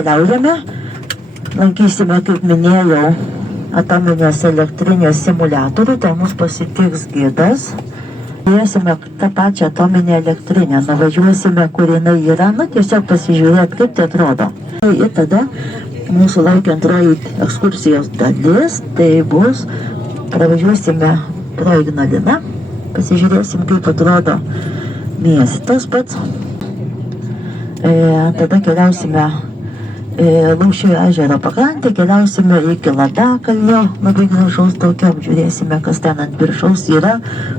Keliaujame, lankysime, kaip minėjau, atominės elektrinės simuliatorių, tai mus pasitiks gidas. Žiūrėsime tą pačią atominę elektrinę, nuvažiuosime, kur jinai yra, tiesiog pasižiūrėti, kaip tai atrodo. Ir tada mūsų laukia antroji ekskursijos dalis, tai bus, pravažiuosime pro Ignaliną, pasižiūrėsim, kaip atrodo miestas pats. Tada keliausime Lūšio ežero pakrantę, keliausime iki Ladakalnio, labai gražaus tokio, apžiūrėsime, kas ten ant viršaus yra,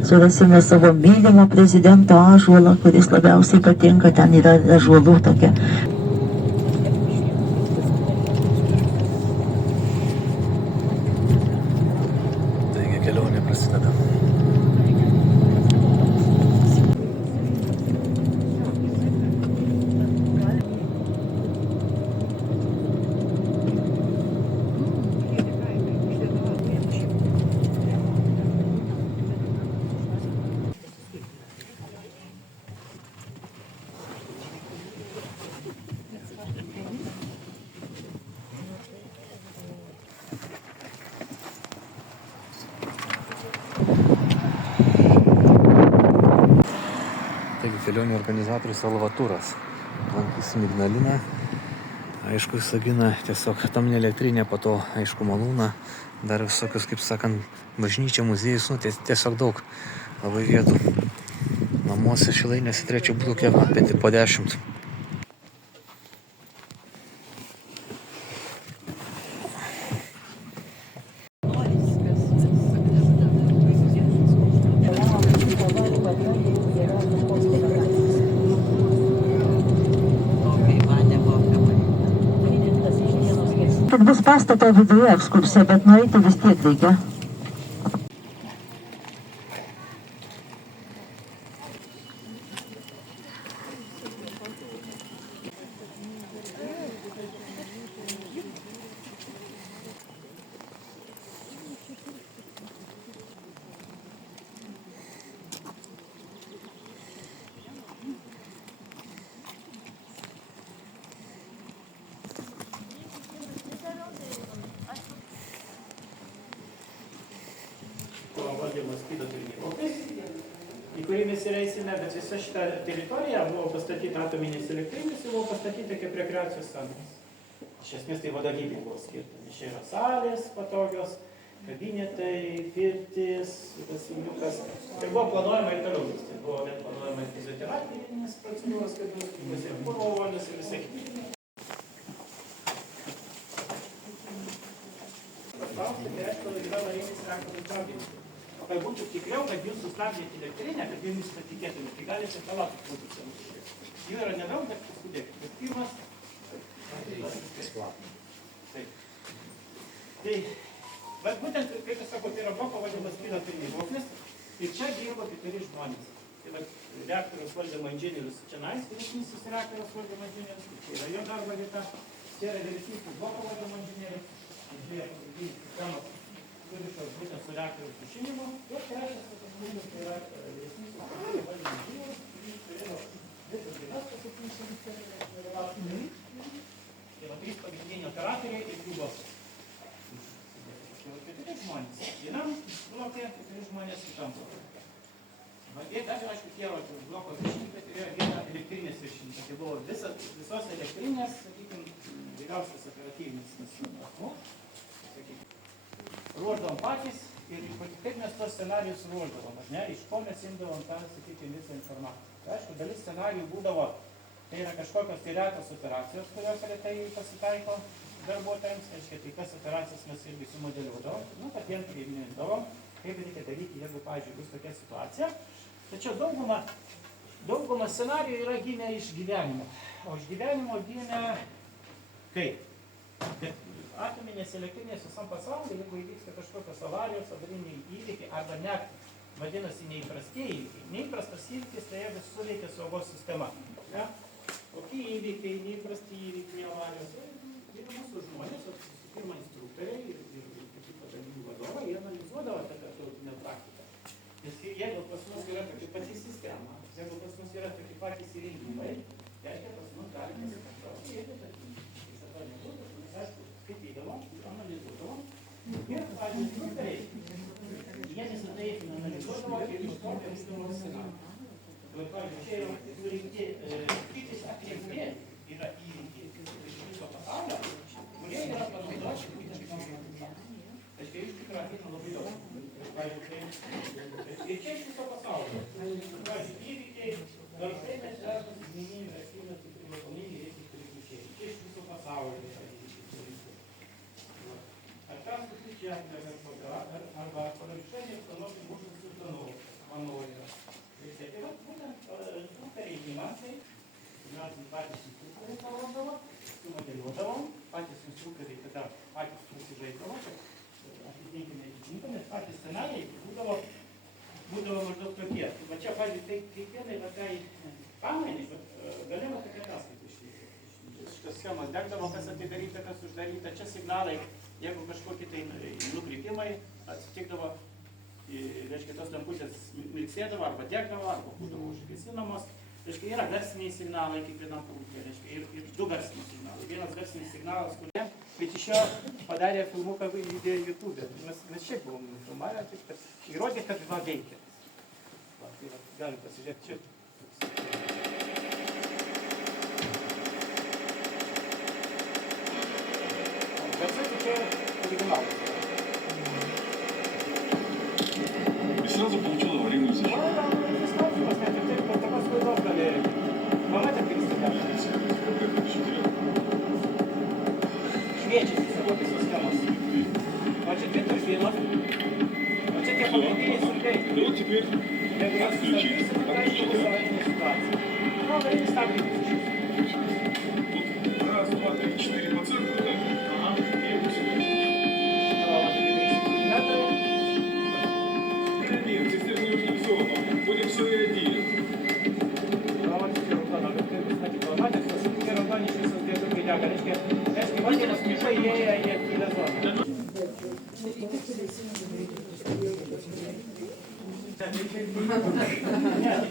surasime savo mylimo prezidento ąžuolą, kuris labiausiai patinka, ten yra ąžuolų tokia. Taigi kelionė prasideda. Kelionių organizatorius Salvatūras. Lankysim Ignaliną. Aišku, Visaginą, tiesiog atominė elektrinė, po to, aišku, malūną. Dar visokius, kaip sakant, bažnyčia, muziejus, tiesiog daug labai vietų. Namuose Šilainėse turėčiau būtų apie po 10. Bus pastato viduje ekskursija, bet nueiti vis tiek reikia. Valdymo skydo tarnybos, į kurį mes įreisime, bet visa šita teritorija buvo pastatyta atominės elektrinės ir buvo pastatyta kaip rekreacijos centras. Iš esmės tai vadovybė buvo skirta. Čia yra salės patogios, kabinetai, pirtis, basiniukas. Ir buvo planuojama ir toliau vykti. Buvo vien planuojama ir fizioterapinės procedūros, kad bus ir kūro volis ir visai kiti. Tai reiškia, yra varinis rankomis stabdyti. O kad būtų tikriau, kad jūs sustabdėte elektrinę, kad jūs patikėtumėte, tai galite palaukti būtų. Jų yra nedaug, bet paskudėkite. Bet pirmas... Tai būtent, kaip aš sakau, tai yra bloko valdymas skydo tarnybos. Ir čia dirba 4 žmonės. Tai reaktoriaus valdymo inžinierius Čenais, vyresnysis reaktoriaus valdymo inžinierius. Tai yra jo darbo vieta. Čia yra vyresnysis bloko valdymo inžinierius. Sistemas surišos būtent su reaktoriaus sušinimu. Ir trečias atsakymas tai yra vyresnysis valdymo inžinierius, kuris turėjo visas bylas pasakysim. Tai va 3 pagrindiniai operatoriai ir jų bosas. Tai va 4 žmonės. Vienam blokė, 4 žmonės kitam blokė. Ir dar, aišku, tie bloko viršininkai turėjo vieną elektrinės viršininką. Tai buvo visos elektrinės, sakykime, vyriausias operatyvinis asmuo. Ruoždavom patys ir kaip mes tos scenarijus ruoždavom, iš ko mes imdavom tą, sakykime, visą informaciją. Tai aišku, dalis scenarijų būdavo, tai yra kažkokios tai retos operacijos, kurios retai pasitaiko darbuotojams, tai tas operacijas mes irgi sumodeliuodavom, patiems primindavom, kaip reikia daryti, jeigu, pavyzdžiui, bus tokia situacija. Tačiau dauguma scenarijų yra gimę iš gyvenimo, o iš gyvenimo gimė kaip? Atominės elektrinės visam pasaulyje, jeigu įvyksta kažkokios avarijos, avariniai įvykiai arba net vadinasi neįprastieji įvykiai. Neįprastas įvykis, tai jie vis suveikia saugos sistema. Kokie įvykiai, neįprasti įvykiai, avarijos? Tai mūsų žmonės, visų pirma instruktoriai ir kitų padalinių vadovai, jie analizuodavo tą tarptautinę praktiką. Nes jeigu pas mus yra tokia pati sistema, jeigu pas mus yra tokie patys įrengimai, reiškia pas mus gali pasikartoti, jeigu istorija būdavo scenarijus. Tai, pavyzdžiui, čia yra surinkti skaitis atrinkti yra įvykiai iš viso pasaulio, kurie yra panaudoti būtent konsultacijai. Tai iš tikrųjų ateina labai daug. Ir čia iš viso pasaulio. Pavyzdžiui, įvykiai, dažnai mes esame asmeniniai aktyvūs ir priklausomybė reikia priklaučiai. Čia iš viso pasaulio yra įvykiai. Ar kas čia arba paviršinė ekonomika mūsų sultanų, manau, yra. Tai va, būtent instruktoriai gymatai, mes patys instruktoriai parodavo, sumodeliuodavom, patys instruktoriai tada patys susižaisdavo, kad atitinkime, nes patys scenarijai būdavo maždaug tokie. Va čia, pavyzdžiui, tai kiekvienai vatai pamainai, galima tokia ataskaita iš šitos schemos degdavo, kas atidaryta, kas uždaryta. Čia signalai, jeigu kažkokie tai nukrypimai atsitikdavo, reiškia, tos lemputės mirksėdavo, arba degdavo, arba būdavo užgesinamos. Reiškia, yra garsiniai signalai kiekvienam punkte, reiškia, ir du garsiniai signalai. Vienas garsinis signalas, kurie, bet iš jo padarė filmuką įdėjo YouTube. Mes šiaip buvom filmavę, taip, kad įrodė, kad va veikia. Va, tai va, galim pasižiūrėti čia. Garsai tai čia originalas. Сразу получил аварийную защиту. Šviečiasi savotis sistemos. O čia dvi turbinos. O čia tie pagrindiniai sunkiai. Ну, теперь Jeigu jas sustabdysim, tai aišku bus savaitinė situacija. Nu, reikia stabdyti iš jūsų. Раз, два, три, четыре по центру, да? Ага. И вот сюда. O, tokie 30 metrų. Нет, здесь даже не организовано. Будем в своей отделе.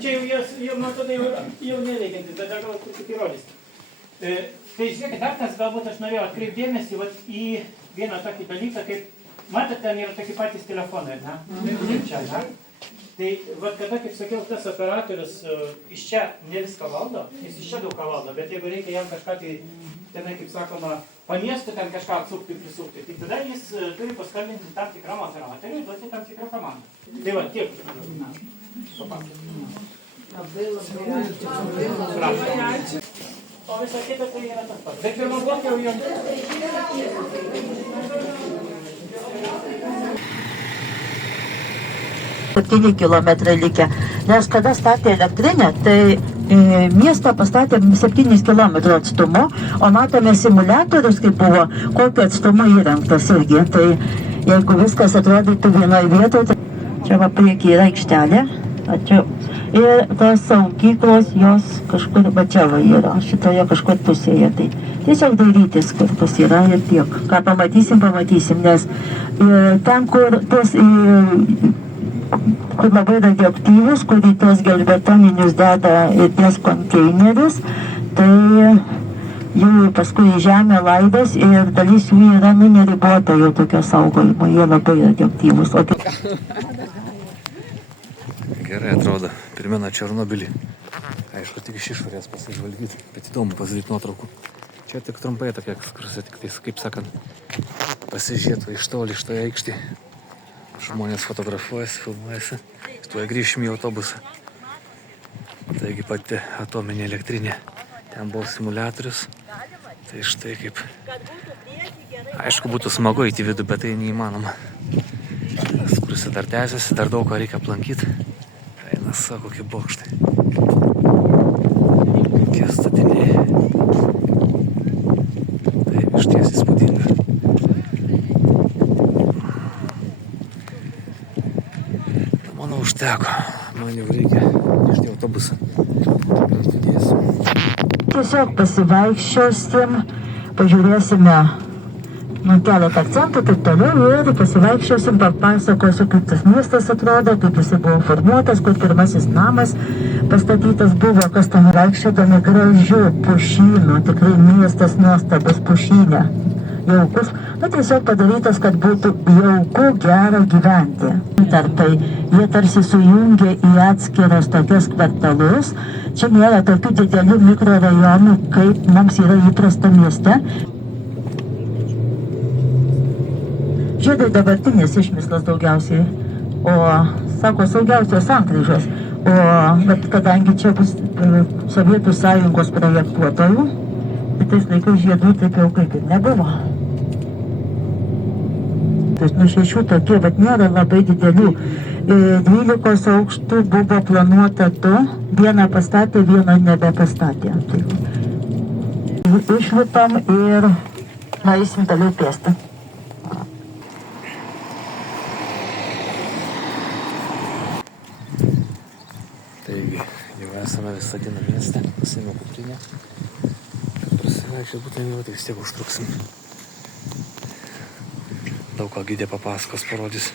Čia jau man tada jau neveikiantis, bet dar gal truputį įrodys. Tai žiūrėkit, dar tas galbūt aš norėjau atkreipdėmėsi į vieną tokį dalyką, kaip matot, ten yra tokie patys telefonai, ne? Čia, ne? Tai vat kada, kaip sakiau, tas operatorius iš čia ne viską valdo, jis iš čia daug ką valdo, bet jeigu reikia jam kažką tai, tenai, kaip sakoma, pamiestų ten kažką atsukti, prisukti, tai tada jis turi paskambinti tam tikram operatoriui ir duoti tam tikrą komandą. Tai va, tiek. Labai ačiū. O visą kitą tai yra tas pats. Bet pirmą blokį jau jau... 7 kilometrai likę. Nes kada statė elektrinę, tai miestą pastatė 7 kilometrų atstumu, o matome simuliatorius, kaip buvo, kokio atstumo įrengtas irgi. Tai jeigu viskas atrodytų vienoje vietoje, tai čia va priekyje yra aikštelė. Čia. Ir tos saugyklos, jos kažkur, va čia va yra, šitoje kažkur pusėje. Tai tiesiog dairytis, kur pas yra ir tiek. Ką pamatysim, nes ten, kur tos... kur labai radioaktyvus, kur į tos gelbetoninius deda į ties konteinerius, tai jų paskui į žemę laidos ir dalis jų yra neribota jau tokio saugojimo, jie labai radioaktyvus. Gerai atrodo, primena Černobylį. Aišku, tik iš išorės pasižvalgyti, bet įdomu pasidaryti nuotraukų. Čia tik trumpai tokia ekskursija, tik tais, kaip sakant, pasižiūrėti iš toli, iš toje aikštėje. Žmonės fotografuojasi, filmuojasi. Tuoj grįšim į autobusą. Taigi pati atominė elektrinė. Ten buvo simuliatorius. Tai štai kaip. Aišku, būtų smagu įti vidų, bet tai neįmanoma. Ekskursija dar tęsiasi, dar daug ko reikia aplankyti. Eina sako, kokie bokštai. Kokie statiniai. Tai išties įspūdinga. Manau, užteko. Man jau reikia grįžti autobusą. Tiesiog pasivaikščiosim, pažiūrėsime keletą akcentų, taip toliau ir pasivaikščiosim, papasakosiu, kaip tas miestas atrodo, kaip jis buvo formuotas, kur pirmasis namas pastatytas buvo, kas ten vaikščiodami gražių pušynų, tikrai miestas nuostabus pušynė, jaukus, tiesiog padarytas, kad būtų jauku, gera gyventi. intarpai, jie tarsi sujungia į atskiras tokias kvartalus. Čia nėra tokių didelių mikrorajonų, kaip mums yra įprasta mieste. Žiedai dabartinės išmislas daugiausiai, o sako saugiausios sankryžos. O bet kadangi čia bus Sovietų sąjungos projektuotojų, tai tais laikais žiedų taip jau kaip ir nebuvo. Nuo 6 tokie, bet nėra labai didelių. 12 aukštų buvo planuota du, vieną pastatė, vieną nebepastatė. Tai išlipam ir nueisim toliau pėsti. Taigi, jau esame Visagino mieste, pasiėmė kuprinę. Kad prasivaikščiai būtent jau, tai vis tiek užtruksim. Daug ką gidė papasakos, parodys.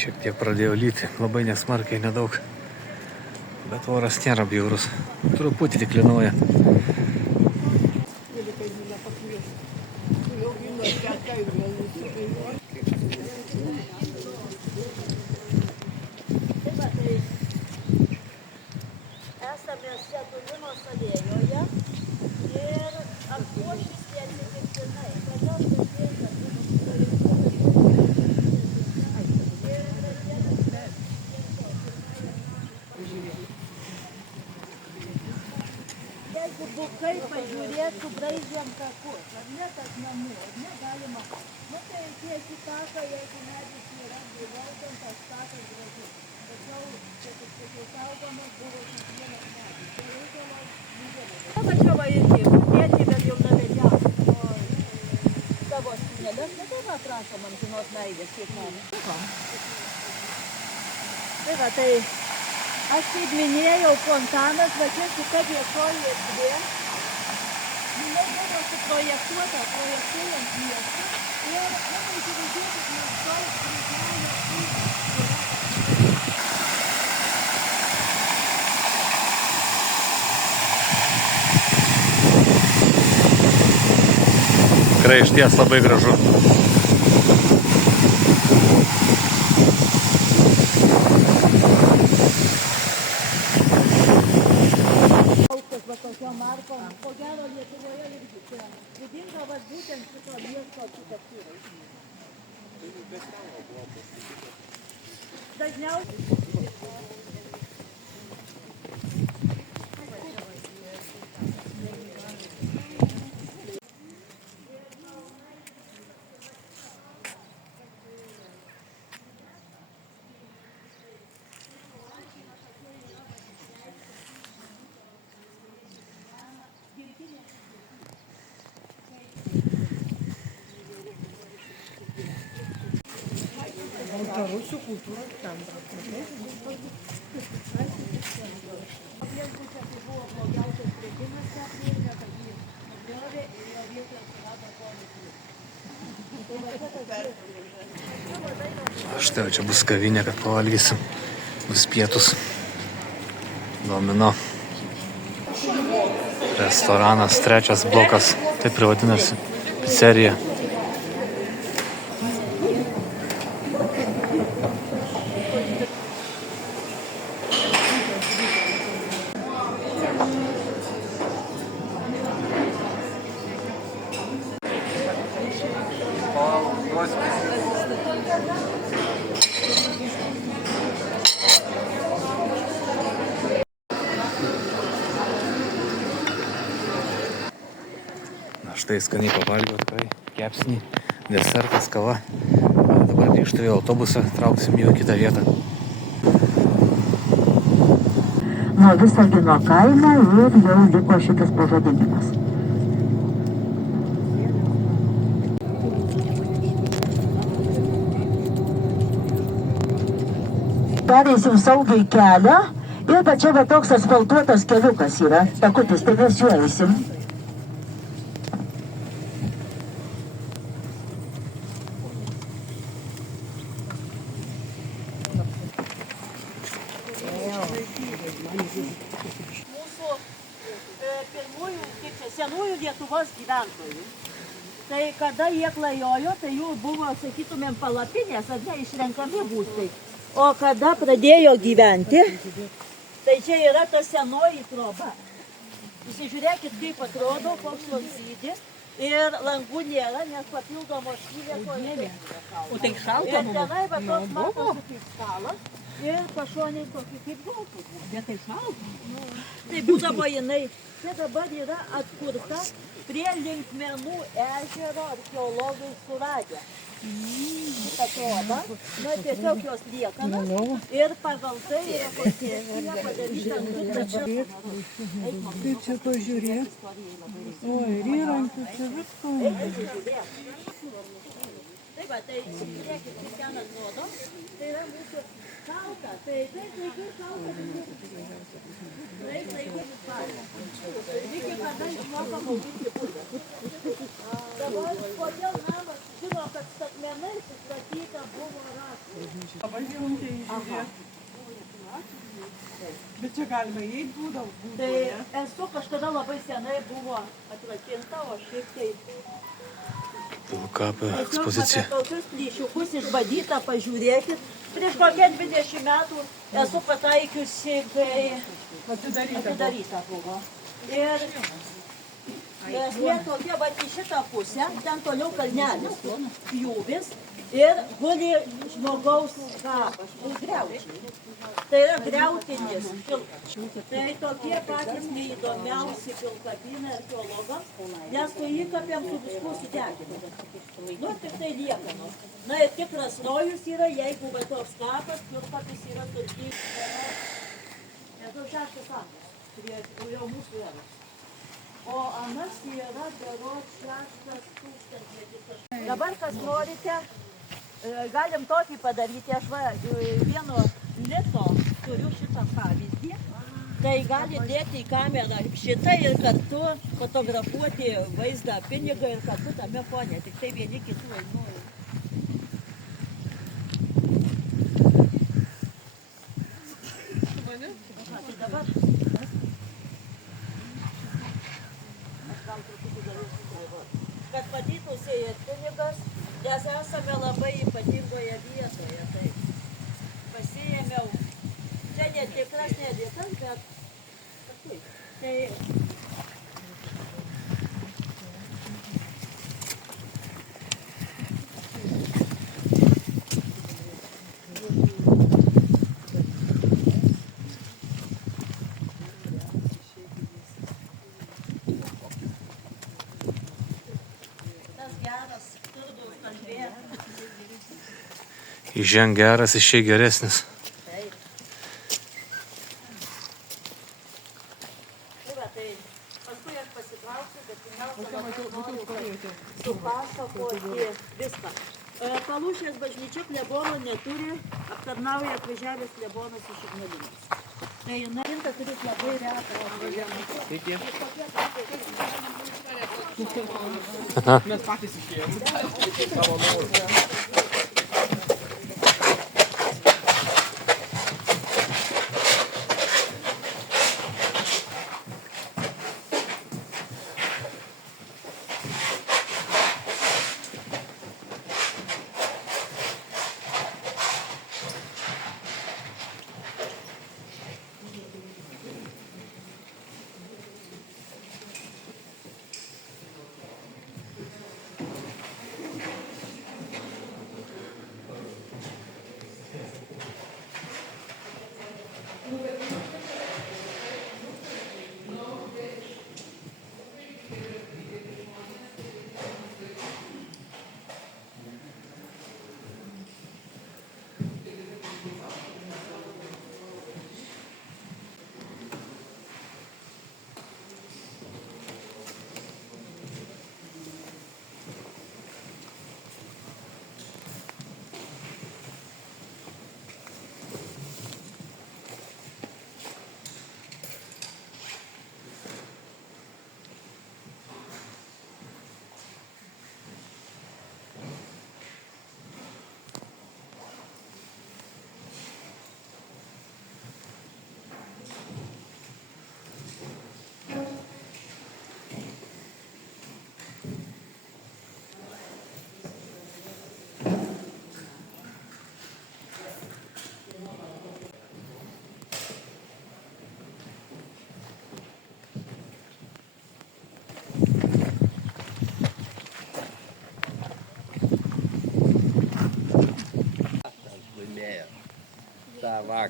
Šiek tiek pradėjo lyti, labai nesmarkiai, nedaug, bet oras nėra bjaurus, truputį tik lynoja. Esame Sedulinos alėjoje ir appuošis neatsitiktinai. Jeigu bukai pažiūrėtų braižėm takus, ar ne tas namų, ar ne galima, nu tai tiesi taką, jeigu medis yra gyvaudantas takas gražus. Tačiau, čia tik tai saugomas buvo kiekvienas medis. Tai reikalas lygiai. O čia va irgi, dėti, bet jau navedžiau. Savo spinelės, nu tai va prašom amžinos meilės, kiek man. Tai va, tai aš kaip minėjau, fontanas, va čia šita viešoji erdvė, jinai buvo suprojektuota, projektuojant miestą ir, na, įsivaizduokit, maždaug prie Tikrai išties labai gražu. ko gero Lietuvoje irgi čia būdinga vat būtent šito miesto architektūrai. Dažniausiai Baltarusių kultūros centras. Viešbučia tai buvo blogiausias sprendimas tą kūrinę, kad jį nugriovė ir jo vietoje atsirado polis. Štai čia bus kavinė, kad pavalgysim. Bus pietus. Domino. Restoranas, trečias blokas. Taip ir vadinasi. Pizzerija. Na štai skaniai pavalgiau, tikrai kepsnį, desertas, kava. Dabar grįžtu vėl autobusą, trauksim į kitą vietą. Nuo Visagino kaimo ir jau liko šitas pavadinimas. pereisim saugiai kelią ir pačia va toks asfaltuotas keliukas yra, takutis, tai mes juo eisim. Mūsų pirmųjų, kaip čia, senųjų Lietuvos gyventojų. Tai kada jie klajojo, tai jų buvo, sakytumėm, palapinės, ar ne, išrenkami būstai. O kada pradėjo gyventi, tai čia yra ta senoji troba. Įsižiūrėkit, kaip atrodo, koks vamzdydis. Ir langų nėra, nes papildomos švylieko. O tai šalta buvo? Ir tenai va toks matosi kaip stalas. Ir pašoniai tokį kaip gautų. Bet tai šalta? Tai būdavo jinai. Čia dabar yra atkurta prie Linkmenų ežero archeologai suradę. Šitą trobą, na tiesiog jos liekana ir pagal tai yra koncepcija padaryta. Kaip čia pažiūrėt? O, ir įrankių čia visko. Tai va, tai žiūrėkit, kaip ten atrodo. Tai yra mūsų šalta. Tai šalta. Taip, reikia kada išmokom auginti bulves. Dabar, kodėl namas žino, kad statmenais įstatyta buvo rąstai. Labai sunkiai žiūrėt. Bet čia galima įeit būdavo. Tai esu kažkada labai senai buvo atrakinta, o šiaip tai... Pilkapio ekspozicija. Tiesiog tokius plyšiukus išbadyta, pažiūrėkit. Prieš kokią 20 metų esu pataikiusi, kai atidaryta buvo. Ir esmė tokia, va į šitą pusę, ten toliau kalnelis, pjūvis ir guli žmogaus kapas, griaučiai. Tai yra griautinis pilkas. Tai tokie patys neįdomiausi pilkapynai archeologams, nes su įkapėm su visku sudeginami. Nu, tik tai liekanos. Na ir tikras rojus yra, jeigu va toks kapas, pilkapis yra turtingas. Esu 6 amžius, jau mūsų eros. O anas yra berods 6 tūkstantmetis. Dabar, kas norite, galim tokį padaryti. Aš va, vieno lito turiu šitą pavyzdį. Tai gali dėti į kamerą šitą ir kartu fotografuoti vaizdą pinigą ir kartu tame fone. Tik tai vieni kitų ainuoja. Tai dabar aš gal truputį galėsiu galvoti. Kad matytųsi ir pinigas, nes esame labai ypatingoje vietoje. Tai pasiėmiau, čia netikras, nedėtas, bet taip. Tai tas geras, turbūt kalbėt. Įženg geras, išėjai geresnis. Taip. Tai va, tai paskui aš pasitrauksiu, bet pirmiausia, noriu supasakoti viską. Palūšės bažnyčia klebono neturi, aptarnauja atvažiavęs klebonas iš Ignalinos. Tai jinai turi labai retą atvažiavimą. Sveiki. Mes patys išėjom. Savo norų.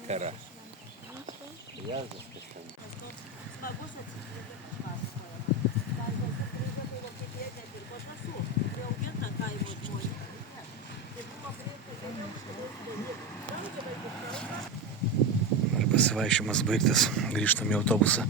vakarą. Jėzus, kas ten. Smagus atsitikti pasakojimas. Kalbėsi kryžą, tai Vokietija nedirbo žąsų. Priauginta kaimo žmonių. Tai buvo kreipta Ar pasivaišymas baigtas, grįžtam į autobusą.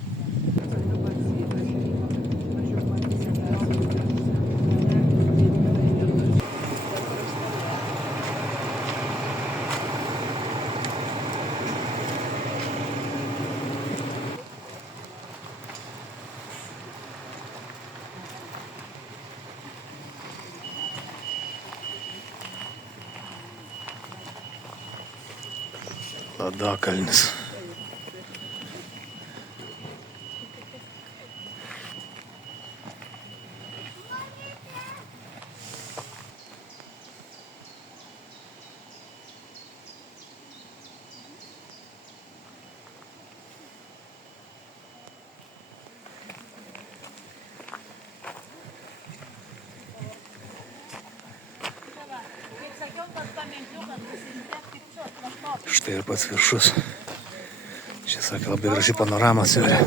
Ladakalnis. Štai ir pats viršus. Čia sakė, labai graži panorama atsiveria.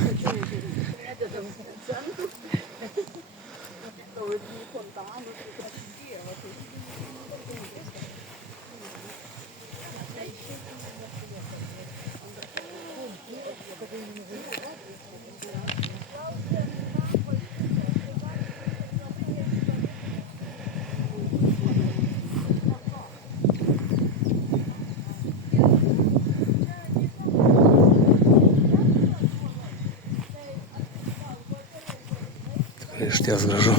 Išties gražu.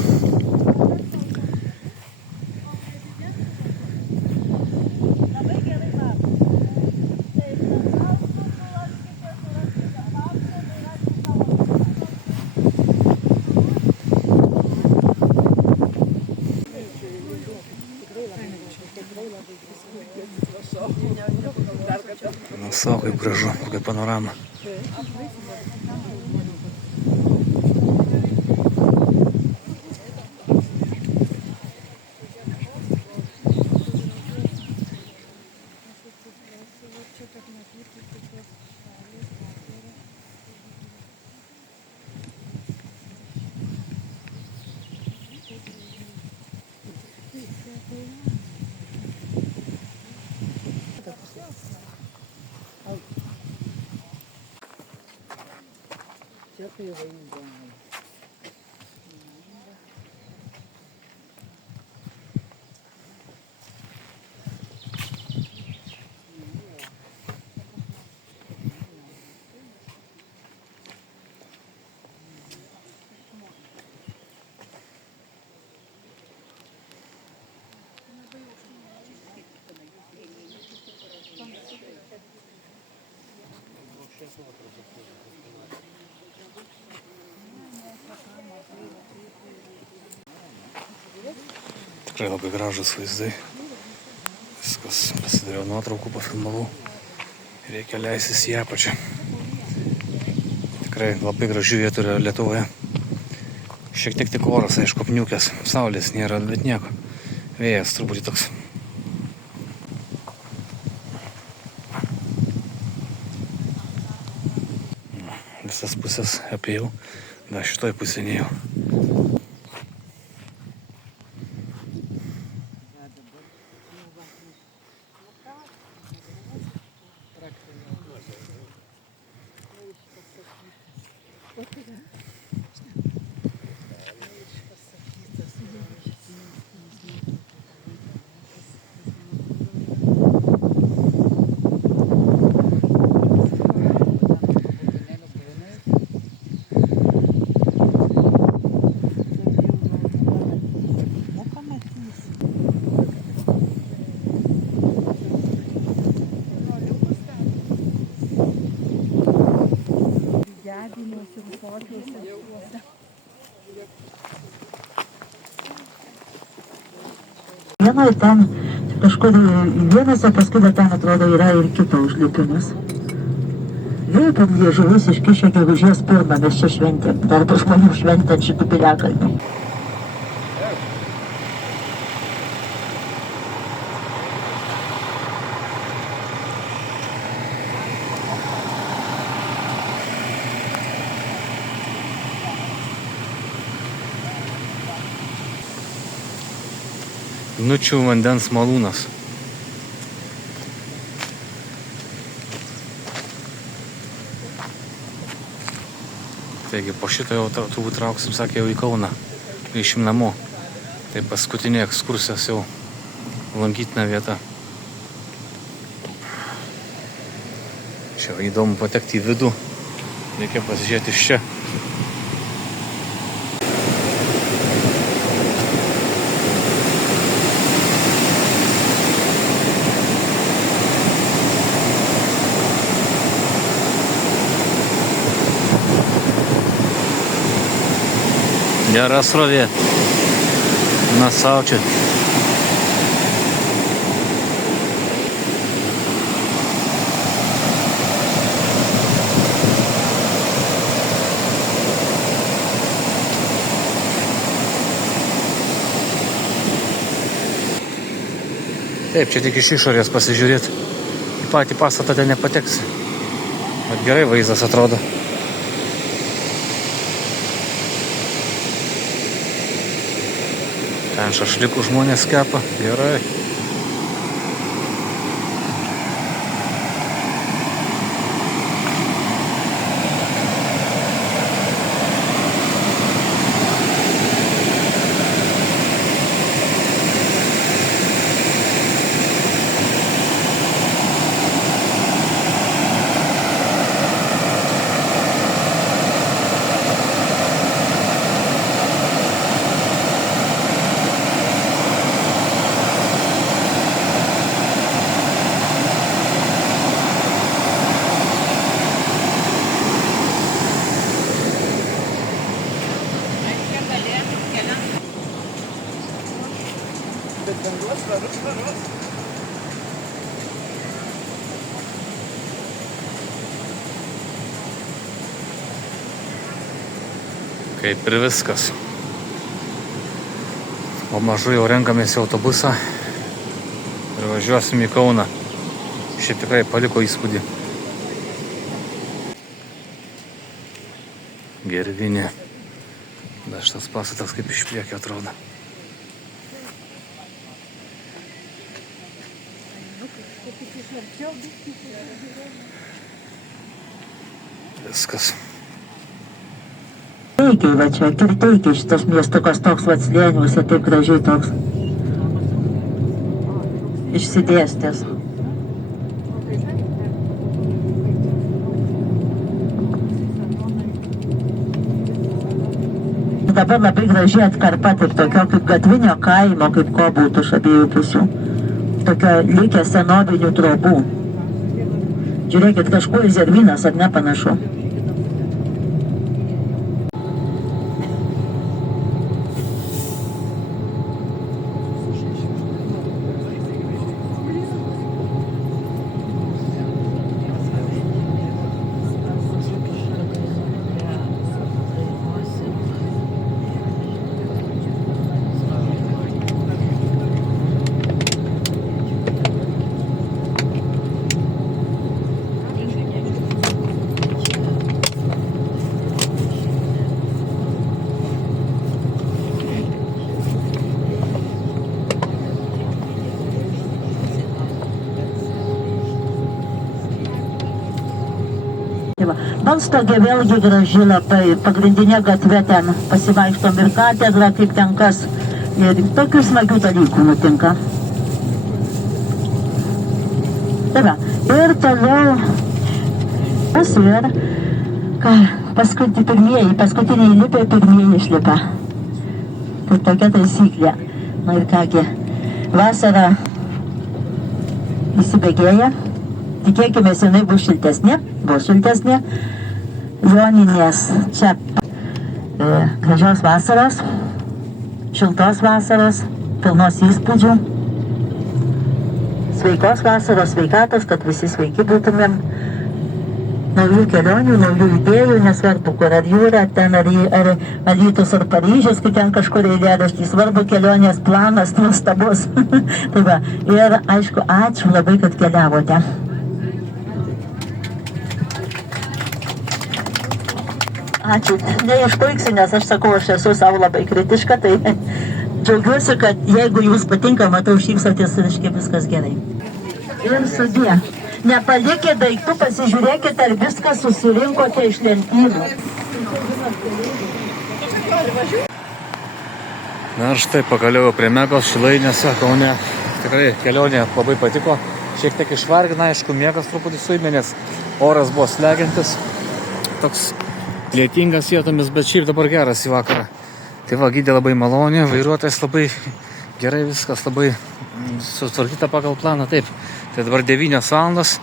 Nu, kaip gražu, kokia panorama. Tikrai labai gražus vaizdai. Viskas, pasidariau nuotraukų, pafilmavau. Reikia leistis į apačią. Tikrai labai gražių vietų yra Lietuvoje. Šiek tiek tik oras, aišku, apniukęs. Saulės nėra, bet nieko. Vėjas truputį toks. Visas pusės apėjau, dar šitoj pusė nejau. Vienoje ten kažkur vienas, o paskui ten atrodo yra ir kito užlipimas. Vėl ten liežuvis iškišę gegužės 1, mes čia šventėm, dar tų žmonių šventant šitų piliakalnių. Nučių vandens malūnas. Taigi po šito jau turbūt trauksim, sakė, jau į Kauną. Grįšim namo. Tai paskutinė ekskursijos jau lankytina vieta. Čia įdomu patekti į vidų. Reikia pasižiūrėti iš čia. Gera srovė. Na, sau čia. Taip, čia tik iš išorės pasižiūrėti. Į patį pastatą ten nepateksi. Bet gerai vaizdas atrodo. Ten šašlikų žmonės kepa. Gerai. Kaip ir viskas. O mažu jau renkamės į autobusą ir važiuosim į Kauną. Šiaip tikrai paliko įspūdį. Gervinė. Dar šitas pastatas kaip iš priekio atrodo. Viskas. Teikiai, va čia, Kirteikiai šitas miestukas toks va slėniuose, taip gražiai toks. Išsidėstęs. Dabar labai gražiai atkarpa, taip tokio kaip gatvinio kaimo, kaip ko būtų iš abiejų pusių. Tokio likę senovinių trobų. Žiūrėkit, kažkuo į Zervynas, ar ne panašu? Balstogė vėlgi graži labai, pagrindinė gatvė ten pasivaikštom ir katedra, kaip ten kas. Ir tokių smagių dalykų nutinka. Tai va, ir toliau ir ką, paskutiniai lipė, pirmieji išlipa. Tai tokia taisyklė. Na ir kągi, vasara įsibėgėja. Tikėkime, jinai bus šiltesnė, Joninės čia gražios vasaros, šiltos vasaros, pilnos įspūdžių, sveikos vasaros, sveikatos, kad visi sveiki būtumėm, naujų kelionių, naujų idėjų, nesvarbu, kur ar jūra, ten ar Alytus ar Paryžius, kai ten kažkur eilėraštys, svarbu kelionės planas nuostabus. Tai va, ir aišku, ačiū labai, kad keliavote. Ačiū. Neišpuiksiu, nes aš sakau, aš esu savo labai kritiška, tai Džiaugiuosi, kad jeigu jūs patinka, matau, šypsotės, reiškia viskas gerai. Ir sudie. Nepalikite daiktų, pasižiūrėkite, ar viską susirinkote iš lentynų. Na ir štai pagaliau prie Megos Šilainėse, Kaune. Tikrai kelionė labai patiko. Šiek tiek išvargina, aišku, miegas truputį suėmė, nes oras buvo slegiantis. Toks lietingas vietomis, bet šiaip dabar geras į vakarą. Tai va, gidė labai malonė, vairuotojas labai gerai, viskas labai sutvarkyta pagal planą, taip. Tai dabar 9 valandos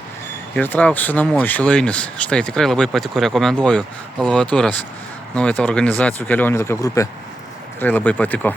ir trauksiu namo į Šilainius. Štai tikrai labai patiko, rekomenduoju. Alvaturas, nauja ta organizacijų kelionių tokia grupė. Tikrai labai patiko.